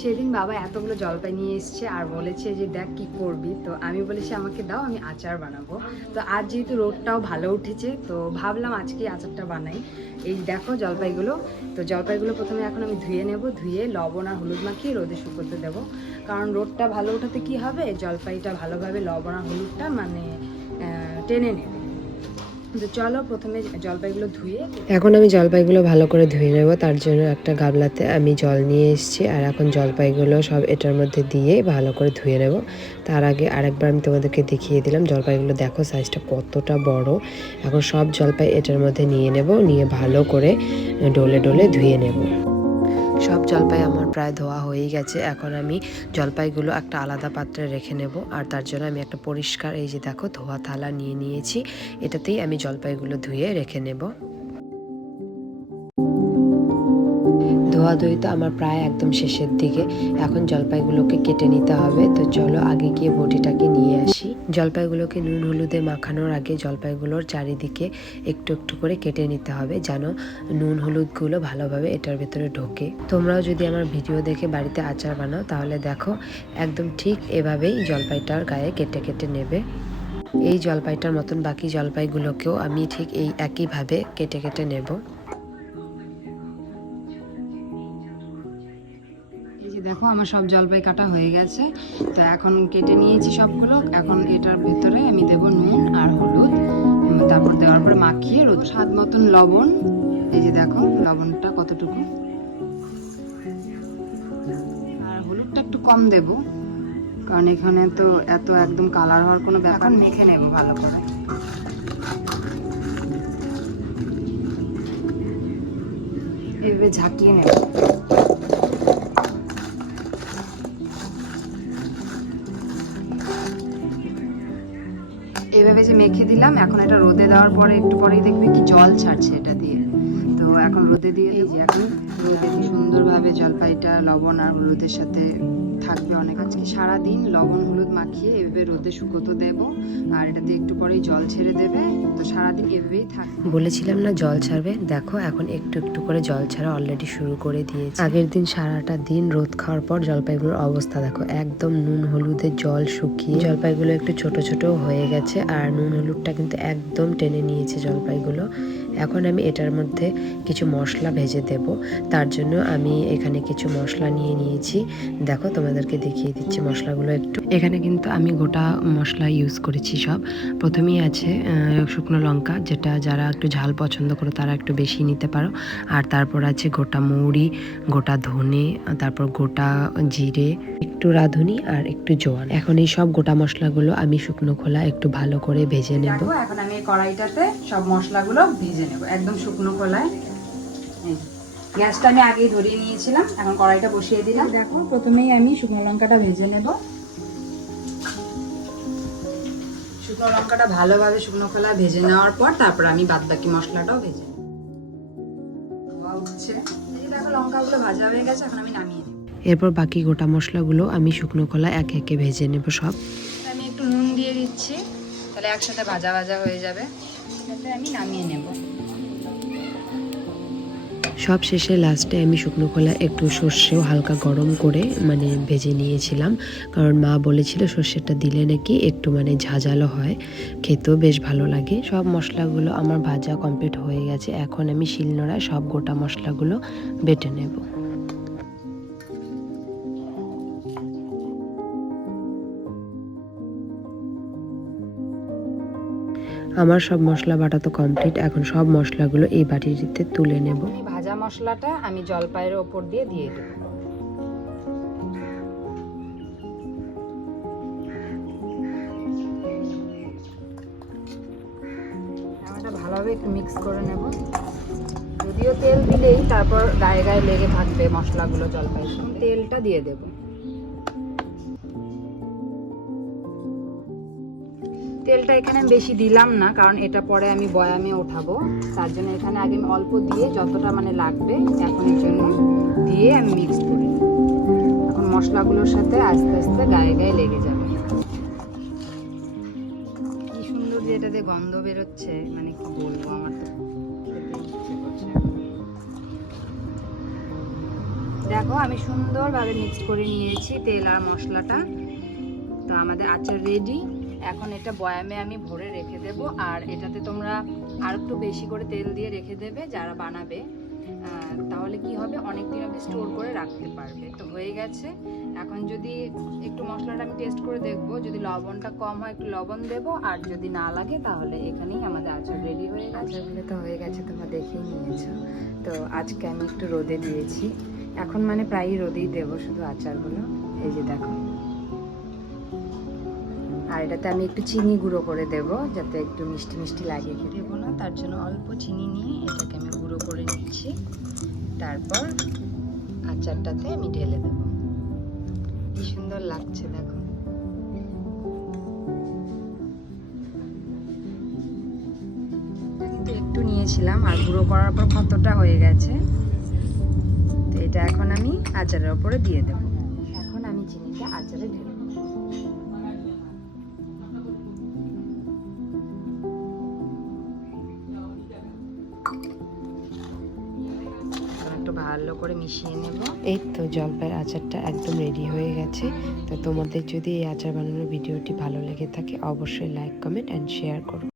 সেদিন বাবা এতগুলো জলপাই নিয়ে এসছে আর বলেছে যে দেখ কি করবি, তো আমি বলেছি আমাকে দাও, আমি আচার বানাবো। তো আজ যেহেতু রোদটাও ভালো উঠেছে তো ভাবলাম আজকে আচারটা বানাই। এই দেখো জলপাইগুলো, তো জলপাইগুলো প্রথমে এখন আমি ধুয়ে নেব, ধুয়ে লবণ আর হলুদ মাখিয়ে রোদে শুকোতে দেবো। কারণ রোদটা ভালো ওঠাতে কি হবে, জলপাইটা ভালোভাবে লবণ আর হলুদটা মানে টেনে নেবে। তো চলো প্রথমে জলপাইগুলো ধুয়ে, এখন আমি জলপাইগুলো ভালো করে ধুয়ে নেব। তার জন্য একটা গামলাতে আমি জল নিয়ে এসেছি আর এখন জলপাইগুলো সব এটার মধ্যে দিয়ে ভালো করে ধুয়ে নেব। তার আগে আরেকবার আমি তোমাদেরকে দেখিয়ে দিলাম জলপাইগুলো, দেখো সাইজটা কতটা বড়। এখন সব জলপাই এটার মধ্যে নিয়ে নেব, নিয়ে ভালো করে ডলে ডলে ধুয়ে নেব। সব জলপাই আমার প্রায় ধোয়া হয়েই গেছে। এখন আমি জলপাইগুলো একটা আলাদা পাত্রে রেখে নেব আর তার জন্য আমি একটা পরিষ্কার এই যে দেখো ধোয়া থালা নিয়ে নিয়েছি, এটাতেই আমি জলপাইগুলো ধুয়ে রেখে নেব। ধোয়াধুয়ি তো আমার প্রায় একদম শেষের দিকে, এখন জলপাইগুলোকে কেটে নিতে হবে। তো চলো আগে গিয়ে বটিটাকে নিয়ে আসি। জলপাইগুলোকে নুন হলুদে মাখানোর আগে জলপাইগুলোর চারিদিকে একটু একটু করে কেটে নিতে হবে, যেন নুন হলুদগুলো ভালোভাবে এটার ভেতরে ঢোকে। তোমরাও যদি আমার ভিডিও দেখে বাড়িতে আচার বানাও তাহলে দেখো একদম ঠিক এভাবেই জলপাইটার গায়ে কেটে কেটে নেবে। এই জলপাইটার মতন বাকি জলপাইগুলোকেও আমি ঠিক এই একইভাবে কেটে কেটে নেব। দেখো আমার সব জলপাই কাটা হয়ে গেছে, তো এখন কেটে নিয়েছি সবগুলো। এখন এটার ভেতরে আমি দেব নুন আর হলুদ, তারপর দেওয়ার পরে মাখিয়ে স্বাদ মতন লবণ। এই যে দেখো লবণটা কতটুকু, আর হলুদটা একটু কম দেব কারণ এখানে তো এত একদম কালার হওয়ার কোনো ব্যাপার। মেখে নেব ভালো করে, এভাবে ঝাঁকিয়ে নেব। এভাবে যে মেখে দিলাম, এখন এটা রোদে দেওয়ার পরে একটু পরেই দেখবে কি জল ছাড়ছে এটা দিয়ে। তো এখন রোদে দিয়ে এই যে এখন রোদে দিয়ে সুন্দরভাবে জলপাইটা লবণ আর হলুদের সাথে থাকবে অনেক। আজকে সারাদিন লবণ হলুদ মাখিয়ে এভাবে রোদে শুকোতে দেব আর এটা দিয়ে একটু পরেই জল ছেড়ে দেবে। তো সারাদিন এভাবেই থাকবে। বলেছিলাম না জল ছাড়বে, দেখো এখন একটু একটু করে জল ছাড়া অলরেডি শুরু করে দিয়েছে। আগের দিন সারাটা দিন রোদ খাওয়ার পর জলপাইগুলোর অবস্থা দেখো, একদম নুন হলুদের জল শুকিয়ে জলপাইগুলো একটু ছোট ছোট হয়ে গেছে আর নুন হলুদটা কিন্তু একদম টেনে নিয়েছে জলপাইগুলো। এখন আমি এটার মধ্যে কিছু মশলা ভেজে দেব, তার জন্য আমি এখানে কিছু মশলা নিয়ে নিয়েছি। দেখো তোমাদেরকে দেখিয়ে দিচ্ছি মশলাগুলো একটু। এখানে কিন্তু আমি গোটা মশলা ইউজ করেছি সব। প্রথমেই আছে শুকনো লঙ্কা, যেটা যারা একটু ঝাল পছন্দ করো তারা একটু বেশি নিতে পারো। আর তারপর আছে গোটা মৌরি, গোটা ধনে, তারপর গোটা জিরে, একটু রাঁধুনি আর একটু জোয়ান। এখন এই সব গোটা মশলাগুলো আমি শুকনো খোলা একটু ভালো করে ভেজে নেব। এখন আমি কড়াইটাতে সব মশলাগুলো ভেজে নেব একদম শুকনো খোলায়। গ্যাসটা আমি আগেই ধরিয়ে নিয়েছিলাম, এখন কড়াইটা বসিয়ে দিলাম। দেখো প্রথমেই আমি শুকনো লঙ্কাটা ভেজে নেব। শুকনো লঙ্কাটা ভালোভাবে শুকনো খোলায় ভেজে নেওয়ার পর তারপর আমি বাদ বাকি মশলাটাও ভেজে নেব। উঠছে, এই দেখো লঙ্কাগুলো ভাজা হয়ে গেছে, এখন আমি নামিয়ে নেব। এরপর বাকি গোটা মশলাগুলো আমি শুকনো খোলায় একে একে ভেজে নেব সব। আমি একটু নুন দিয়ে দিচ্ছি, তাহলে একসাথে ভাজা ভাজা হয়ে যাবে। তাতে আমি নামিয়ে নেব। সব শেষে লাস্টে আমি শুকনো খোলা একটু সর্ষেও হালকা গরম করে মানে ভেজে নিয়েছিলাম, কারণ মা বলেছিল সর্ষেটা দিলে নাকি একটু মানে ঝাঁঝালো হয়, খেতেও বেশ ভালো লাগে। সব মশলাগুলো আমার ভাজা কমপ্লিট হয়ে গেছে, এখন আমি শিলনোড়ায় সব গোটা মশলাগুলো বেটে নেব। আমার সব মশলা বাটা তো কমপ্লিট, এখন সব মশলাগুলো এই বাটিতে তুলে নেব। ভাজা মশলাটা আমি জলপাইয়ের ওপর দিয়ে দেব। এটা ভালোভাবে একটু মিক্স করে নেব, যদিও তেল দিলেই তারপর গায়ে গায়ে লেগে থাকবে মশলাগুলো জলপাইয়ের সঙ্গে। তেলটা দিয়ে দেব। তেলটা এখানে আমি বেশি দিলাম না, কারণ এটা পরে আমি বয়ামে ওঠাবো, তার জন্য এখানে আগে আমি অল্প দিয়ে যতটা মানে লাগবে এখনের জন্য দিয়ে আমি মিক্স করি। এখন মশলাগুলোর সাথে আস্তে আস্তে গায়ে গায়ে লেগে যাবে। কি সুন্দর যে এটাতে গন্ধ বেরোচ্ছে, মানে কি বলবো, আমার তো খেতে ইচ্ছে করছে। দেখো আমি সুন্দরভাবে মিক্স করে নিয়েছি তেল আর মশলাটা। তো আমাদের আচার রেডি। এখন এটা বয়ামে আমি ভরে রেখে দেব। আর এটাতে তোমরা আর একটু বেশি করে তেল দিয়ে রেখে দেবে যারা বানাবে, তাহলে কি হবে, অনেক দিন অবধি স্টোর করে রাখতে পারবে। তো হয়ে গেছে। এখন যদি একটু মশলাটা আমি টেস্ট করে দেখবো, যদি লবণটা কম হয় একটু লবণ দেবো, আর যদি না লাগে তাহলে এখানেই আমাদের আচার রেডি হয়ে গেছে। আচারগুলো তো হয়ে গেছে, তোমরা দেখেই নিয়েছো। তো আজকে আমি একটু রোদে দিয়েছি, এখন মানে প্রায়ই রোদেই দেবো শুধু আচারগুলো। এই যে দেখো, আর এটাতে আমি একটু চিনি গুঁড়ো করে দেব যাতে একটু মিষ্টি মিষ্টি লাগে। দেবো না, তার জন্য অল্প চিনি নিয়ে এটাকে আমি গুঁড়ো করে নিচ্ছি। তারপর আচারটাতে আমি ঢেলে দেব। কি সুন্দর লাগছে দেখো। কিন্তু একটু নিয়েছিলাম, আর গুঁড়ো করার পর কতটা হয়ে গেছে। তো এটা এখন আমি আচারের ওপরে দিয়ে দেব। এখন আমি চিনিটা আচারে ঢেলে দেব। একটু ভালো করে মিশিয়ে নেব। এই তো জলপাইয়ের আচারটা একদম রেডি হয়ে গেছে। তো তোমাদের যদি এই আচার বানানোর ভিডিওটি ভালো লেগে থাকে অবশ্যই লাইক, কমেন্ট অ্যান্ড শেয়ার করো।